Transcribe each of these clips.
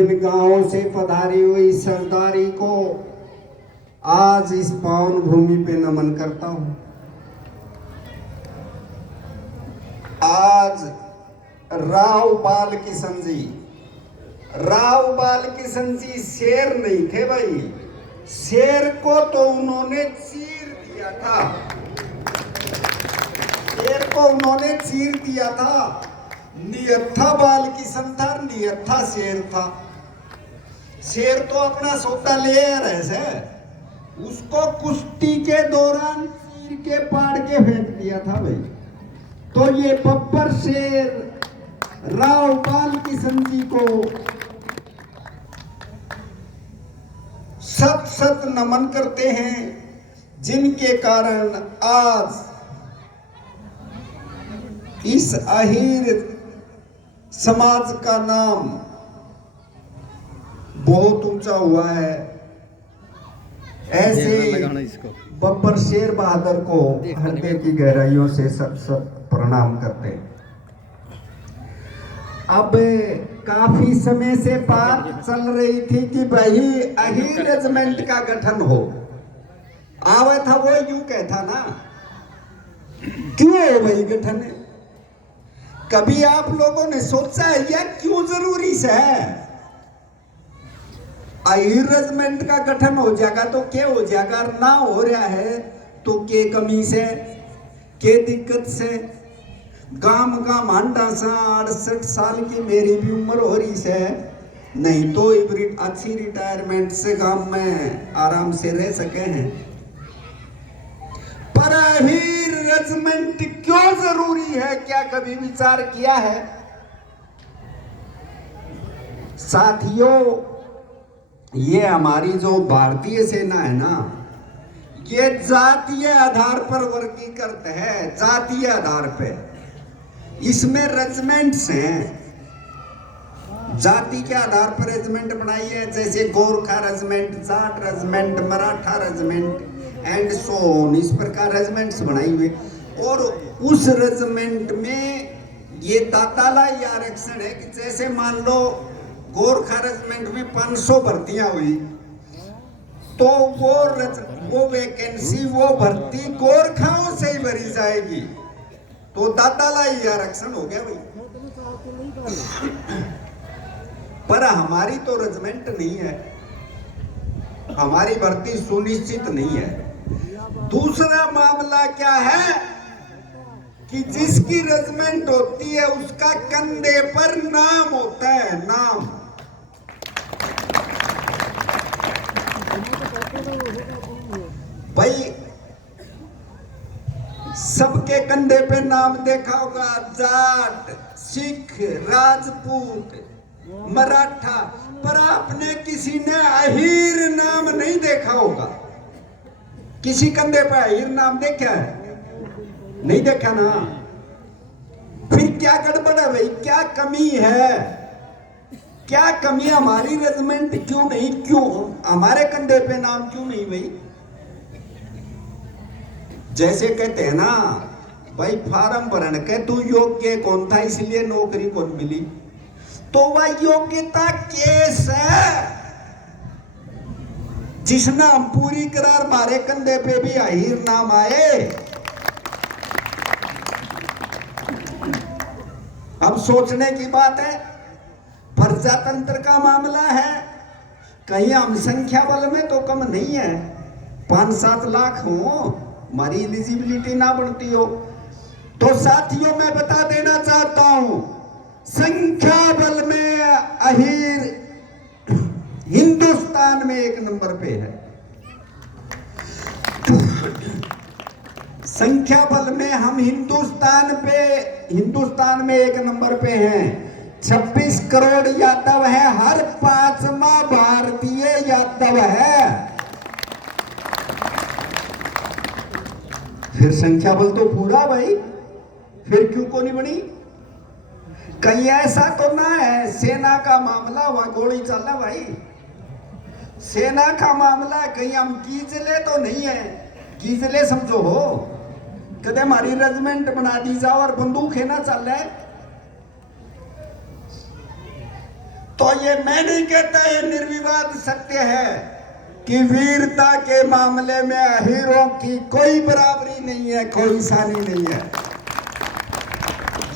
विभिन्न गांवों से पधारी हुई सरदारी को आज इस पावन भूमि पे नमन करता हूं। आज राव बालकिशन जी शेर नहीं थे भाई, शेर को तो उन्होंने चीर दिया था, शेर को उन्होंने चीर दिया था। नियत्था बालकिशन था, नियत्था शेर था। शेर तो अपना सोता ले रहे से, उसको कुश्ती के दौरान चीर के पाड़ के फेंक दिया था भाई। तो ये बब्बर शेर राव बालकिशन जी को सत सत नमन करते हैं, जिनके कारण आज इस अहीर समाज का नाम बहुत ऊंचा हुआ है। ऐसे बब्बर शेर बहादुर को हृदय की गहराइयों से सत सत प्रणाम करते हैं। अब काफी समय से बात चल रही थी कि भाई अहीर रेजिमेंट का गठन हो। आवा था वो यूं कहता ना, क्यों हो भाई गठन? कभी आप लोगों ने सोचा है या क्यों जरूरी है? अहीर रेजिमेंट का गठन हो जाएगा तो क्या हो जाएगा, ना हो रहा है तो के कमी से, के दिक्कत से। गाम का मांडा सा 68 साल की मेरी भी उम्र हो रही है, नहीं तो अच्छी रिटायरमेंट से गांव में आराम से रह सके हैं। पर अहीर रेजिमेंट क्यों जरूरी है, क्या कभी विचार किया है? साथियों, ये हमारी जो भारतीय सेना है ना, ये जातीय आधार पर वर्गीकृत है, जातीय आधार पे। इसमें रेजिमेंट्स हैं, जाति के आधार पर रेजिमेंट बनाई है, जैसे Gorkha regiment, Jat regiment, Maratha regiment and so on. इस प्रकार रेजिमेंट्स बनाई हुए, और उस रेजिमेंट में ये दातालाई आरक्षण है कि जैसे मान लो गोरखा रेजिमेंट में 500 भर्तियां हुई, तो वो वैकेंसी, वो भर्ती गोरखाओं से ही भरी जाएगी, तो दातालाई आरक्षण हो गया भाई। पर हमारी तो रेजिमेंट नहीं है, हमारी भर्ती सुनिश्चित नहीं है। दूसरा मामला क्या है कि जिसकी रेजिमेंट होती है उसका कंधे पर नाम होता है, नाम। भाई सबके कंधे पे नाम देखा होगा, जाट, सिख, राजपूत, मराठा, पर आपने किसी ने अहीर नाम नहीं देखा होगा। किसी कंधे पे अहीर नाम देखा है? नहीं देखा ना। फिर क्या गड़बड़ है भाई, क्या कमी है? क्या कमी है? हमारी रेजिमेंट क्यों नहीं, क्यों हमारे कंधे पे नाम क्यों नहीं भाई? जैसे कहते हैं ना भाई, फार्म भरने के तू योग्य कौन था इसलिए नौकरी कौन मिली, तो वह योग्यता केस है। जिस नाम पूरी करार मारे कंधे पे भी अहीर नाम आए। अब सोचने की बात है, प्रजातंत्र का मामला है, कहीं हम संख्या बल में तो कम नहीं है, 5-7 लाख हो, हमारी एलिजिबिलिटी ना बढ़ती हो। तो साथियों, मैं बता देना चाहता हूं, संख्या बल में अहीर हिंदुस्तान में 1 नंबर पे है। संख्या बल में हम हिंदुस्तान में 1 नंबर पे हैं। 26 करोड़ यादव है, हर 5वां भारतीय यादव है। फिर संख्या बल तो पूरा भाई, फिर क्यों को नहीं बनी? कहीं ऐसा तो ना है सेना का मामला हुआ गोली चला भाई, सेना का मामला कहीं हम गीजले तो नहीं है, गीजले समझो हो, कदे हमारी रेजिमेंट बना दी जाओ और बंदूक है ना चल रहा है। तो ये मैं नहीं कहता, ये निर्विवाद सत्य है कि वीरता के मामले में अहीरों की कोई बराबरी नहीं है, कोई सानी नहीं है।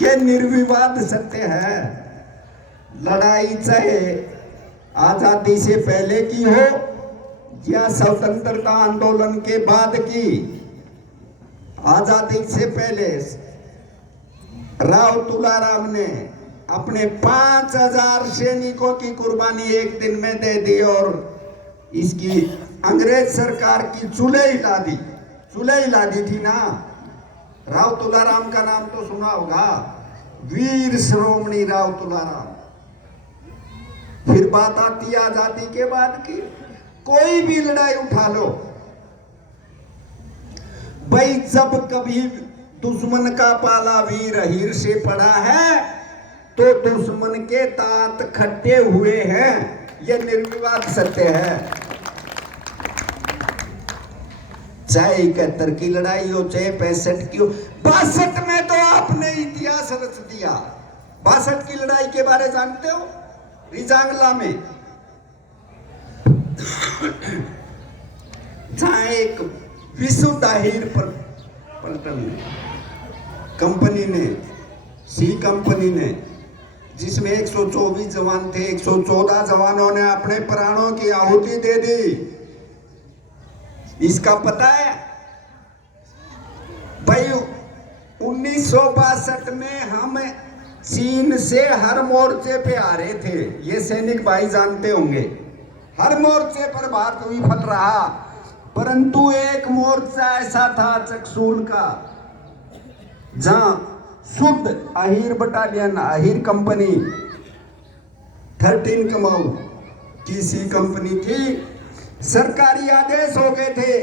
ये निर्विवाद सत्य है। लड़ाई चाहे आजादी से पहले की हो या स्वतंत्रता आंदोलन के बाद की, आजादी से पहले राव तुलाराम ने अपने 5000 सैनिकों की कुर्बानी एक दिन में दे दी और इसकी अंग्रेज सरकार की चूल्हे हिला दी थी ना। राव तुलाराम का नाम तो सुना होगा, वीर शिरोमणि राव तुलाराम। फिर बात आती है आजादी के बाद की। कोई भी लड़ाई उठा लो भाई, जब कभी दुश्मन का पाला वीर अहीर से पड़ा है तो दुश्मन के दांत खट्टे हुए हैं। यह निर्विवाद सत्य है। चाहे 71 की लड़ाई हो, चाहे 65 की हो, 62 में तो आपने इतिहास रच दिया। 62 की लड़ाई के बारे जानते हो? रिजांगला में जहां एक विशुद्ध अहीर पर पलटन कंपनी ने, सी कंपनी ने, जिसमें 124 जवान थे, 114 जवानों ने अपने प्राणों की आहुति दे दी। इसका पता है भाई, 1962 में हम चीन से हर मोर्चे पे आ रहे थे। ये सैनिक भाई जानते होंगे, हर मोर्चे पर भारत विफल रहा, परंतु एक मोर्चा ऐसा था चकसूल का, जहां शुद्ध अहीर बटालियन, अहीर कंपनी 13 कमाऊ की सी कंपनी थी। सरकारी आदेश हो गए थे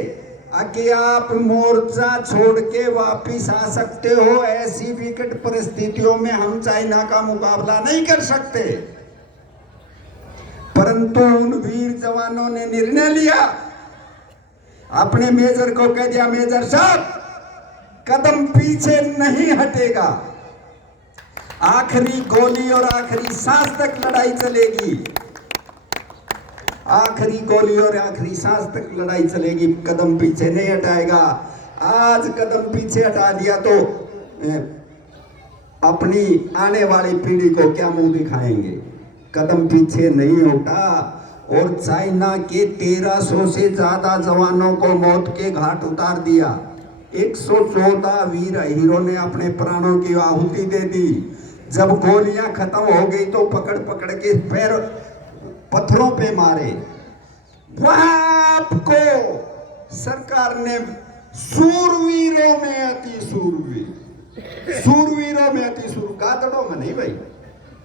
कि आप मोर्चा छोड़ के वापिस आ सकते हो, ऐसी विकट परिस्थितियों में हम चाइना का मुकाबला नहीं कर सकते। परंतु उन वीर जवानों ने निर्णय लिया, अपने मेजर को कह दिया, मेजर साहब कदम पीछे नहीं हटेगा, आखिरी गोली और आखिरी सांस तक लड़ाई चलेगी, आखिरी गोली और आखिरी सांस तक लड़ाई चलेगी, कदम पीछे नहीं हटाएगा। आज कदम पीछे हटा दिया तो अपनी आने वाली पीढ़ी को क्या मुंह दिखाएंगे। कदम पीछे नहीं हटा और चाइना के 1300 से ज्यादा जवानों को मौत के घाट उतार दिया। 114 वीर हीरो ने अपने प्राणों की आहुति दे दी। जब गोलियां खत्म हो गई तो पकड़ पकड़ के पैर पत्थरों पे मारे। वहां आपको सरकार ने सूरवीरों में अति सूरवीर, सूरवीरों में अति सूर, गादड़ों में नहीं भाई,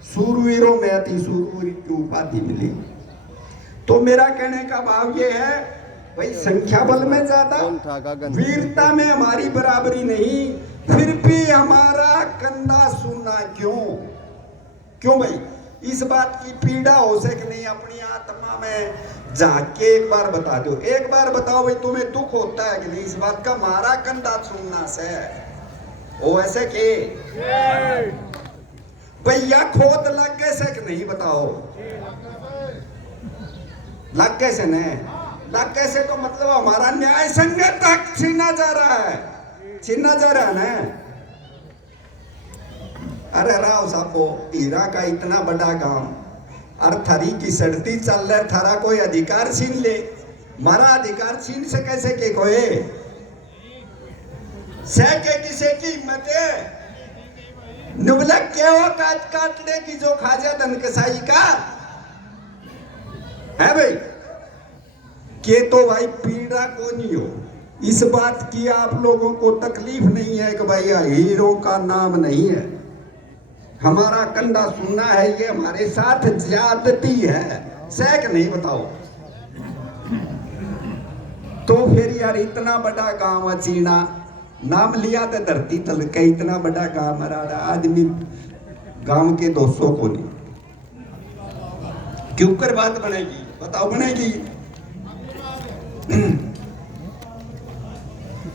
सूरवीरों में अति सूरवीर की उपाधि मिली। तो मेरा कहने का भाव ये है भाई, संख्या बल में ज्यादा, वीरता में हमारी बराबरी नहीं, फिर भी हमारा कंधा सुनना क्यों? क्यों भाई? इस बात की पीड़ा हो सके नहीं, अपनी आत्मा में जाके एक बार बता दो, एक बार बताओ भाई, तुम्हें दुख होता है कि नहीं इस बात का, हमारा कंधा सुनना से ओ ऐसे के भैया खोद लग कैसे कि नहीं बताओ? लग कैसे न लग कैसे, तो मतलब हमारा न्याय संगत हक छीना जा रहा है, छीना जा रहा है ना। अरे राव साहब, हीरा का इतना बड़ा काम और थरी की सड़ती चल रहा, थारा कोई अधिकार छीन ले, मारा अधिकार छीन से कैसे के कोई सह के किसे की हिम्मत है? नुबलक क्या हो काट काटने की जो खाजा धन कसाई का है भाई, के तो भाई पीड़ा को नहीं हो। इस बात की आप लोगों को तकलीफ नहीं है कि भाई हीरो का नाम नहीं है, हमारा कंधा सुनना है, ये हमारे साथ ज्यादती है, सह नहीं बताओ? तो फिर यार इतना बड़ा गांव अचीना नाम लिया तो धरती तल के, इतना बड़ा गांव मराड़ा आदमी गांव के 200 को नहीं, क्यों कर बात बनेगी? बताओ बनेगी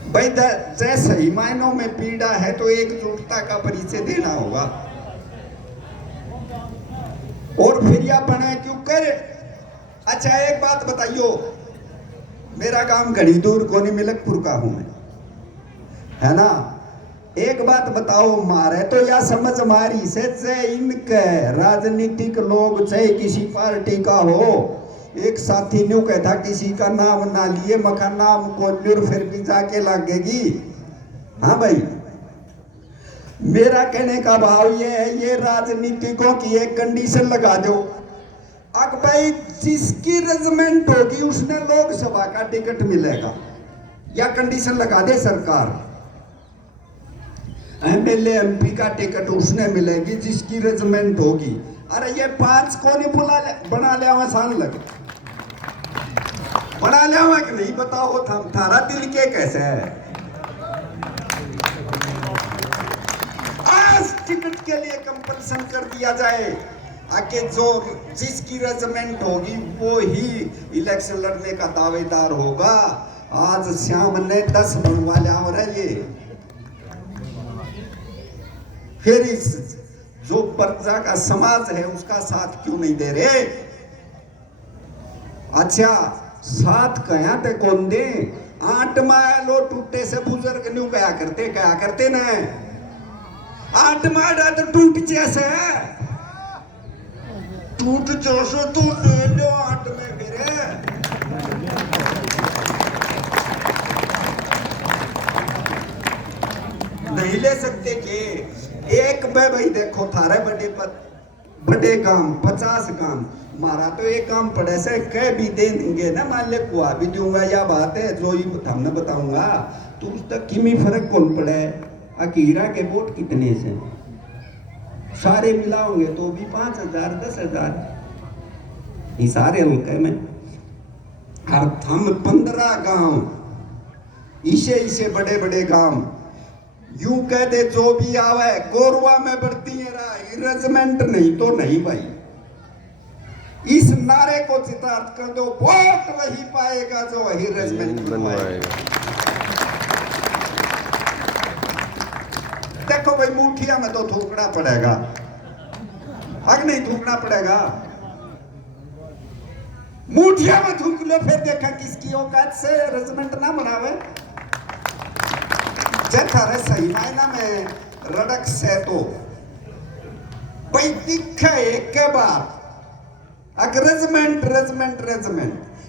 भाई? जैसे सही मायनों में पीड़ा है तो एकजुटता का परिचय देना होगा। और फिर या बने क्यों कर। अच्छा एक बात बताइयो, मेरा काम घड़ी दूर कोनी मिलकपुर का हूं मैं, है ना। एक बात बताओ, मारे तो या समझ मारी से चाहे इनके राजनीतिक लोग चाहे किसी पार्टी का हो, एक साथी न्यू कहता किसी का नाम ना लिए मखा नाम को फिर भी जाके लगेगी। हाँ भाई, मेरा कहने का भाव ये है, ये राजनीतिकों की एक कंडीशन लगा दो, अब भाई जिसकी रजमेंट होगी उसने लोकसभा का टिकट मिलेगा, या कंडीशन लगा दे सरकार, एमएलए एमपी का टिकट उसने मिलेगी जिसकी रजमेंट होगी। अरे ये 5 को नहीं बना लिया आसान लगे, बना लिया कि नहीं बताओ, थारा दिल के कैसे है। आज टिकट के लिए कंपल्सन कर दिया जाए, आके जो जिसकी रजमेंट होगी वो ही इलेक्शन लड़ने का दावेदार होगा। आज श्याम ने 10 बनवा लिया और है ये, फिर इस जो प्रजा का समाज है उसका साथ क्यों नहीं दे रहे। अच्छा साथ कया ते कौन दे, 8 मालो टूटे से बुजुर्ग न्यू कया करते ना, 8 माला तो टूट जैसे टूट जोशो तू ले लो 8 में फिर नहीं ले सकते के एक में भाई देखो थारे बड़े काम 50 काम, मारा तो एक काम पड़े से कह भी देंगे ना, मान ले कुआ भी दूंगा, या बात है जो ही हमने बताऊंगा तो उस तक किमी फर्क कौन पड़े। अकीरा के वोट कितने से सारे मिलाओगे तो भी 5,000 10,000 ये सारे हल्के में, हर थम 15 गांव इसे बड़े बड़े गांव यूं कह दे जो भी आवे गोरवा में बढ़ती है रजमेंट नहीं तो नहीं भाई। इस नारे को चितार्थ कर दो, वोट वही पाएगा जो वही रजमेंट बनवाएगा। देखो भाई मुठिया में तो थूकना पड़ेगा, हक नहीं थूकना पड़ेगा, मुठिया में थूक लो फिर देखा किसकी औकात से रजमेंट ना बनावे। थारे सही मायना में रड़क से तो भाई दिखे एक के बाद अगर रजमेंट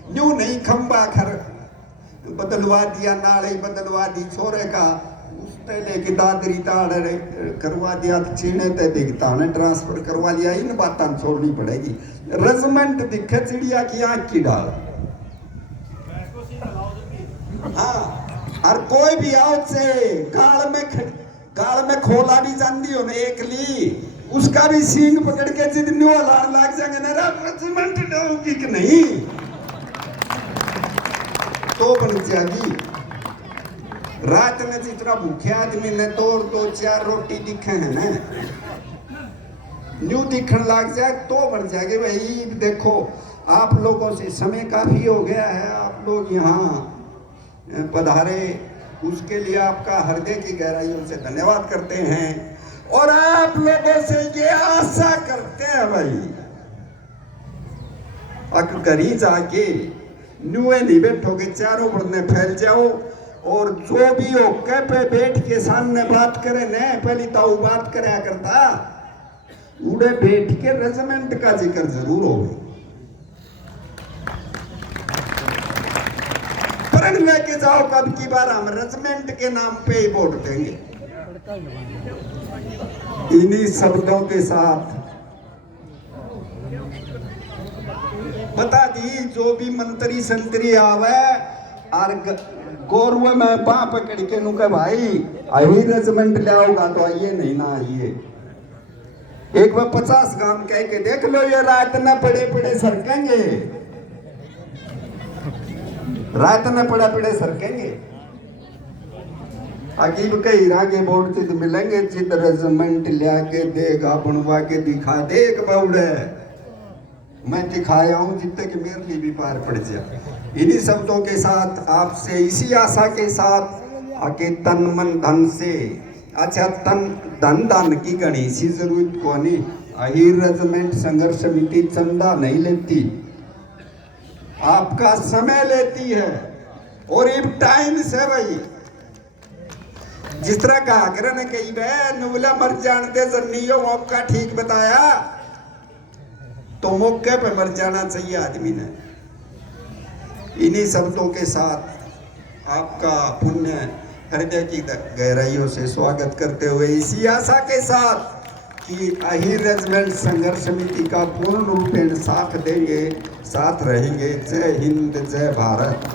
न्यू नहीं खंबा खर बदलवा दिया, नाले बदलवा दी छोरे का उस पहले की दादरी ताड़ करवा दिया, चीने ते दिखता ने ट्रांसफर करवा लिया, इन बातें छोड़नी पड़ेगी। रजमेंट दिखे चिड़िया की आंख की डाल। हाँ और कोई भी आओ से गाल में खोला भी जानती हो ना एक ली, उसका भी सींग पकड़ के जिद लाग जाएंगे ना रजमेंट होगी कि नहीं तो बन जाएगी। रात में जितना भूखे आदमी ने तो 4 रोटी दिखे हैं ना, न्यू दिखने लग जाए तो बन जाएगी। भाई देखो आप लोगों से समय काफी हो गया है, आप लोग यहाँ पधारे उसके लिए आपका हृदय की गहराइयों से धन्यवाद करते हैं और आप लोगों से ये आशा करते हैं भाई अकरी जाके न्यूए नहीं बैठोगे, चारों बड़ने फैल जाओ और जो भी हो के पे बैठ के सामने बात करे न, पहली तो बात कराया करता उड़े बैठ के रजमेंट का जिक्र जरूर हो, लेके जाओ कब की बार हम रजमेंट के नाम पे ही वोट देंगे। इन्हीं शब्दों के साथ बता दी जो भी मंत्री संतरी आवे और गोरुए में बाँ पकड़ के नु के भाई अभी रजमेंट ले आओगा तो आइए नहीं ना आइए। एक बार 50 गांव कह के देख लो, ये रात न पड़े सरकेंगे, रात न पड़े सरकेंगे। अकीब के हीरा के बोर्ड चित मिलेंगे, चित रजमेंट लिया के देगा बनवा के दिखा दे एक बाउड़े, मैं दिखाया हूं जितने कि मेरे लिए भी पार पड़ जाए। इन्हीं शब्दों के साथ आपसे इसी आशा के साथ आके तन मन धन से, अच्छा तन धन दान की गणी सी जरूरत को नहीं, अहीर रेजिमेंट संघर्ष समिति चंदा नहीं लेती, आपका समय लेती है। और इब टाइम से भाई जिस तरह का आग्रह ने कही नुबला मर जानते जन्नियो आपका ठीक बताया, तो मौके पे मर जाना चाहिए आदमी ने। इन्हीं शब्दों के साथ आपका पुण्य हृदय की गहराइयों से स्वागत करते हुए इसी आशा के साथ कि अहीर रेजिमेंट संघर्ष समिति का पूर्ण रूपेण साथ देंगे, साथ रहेंगे। जय हिंद, जय भारत।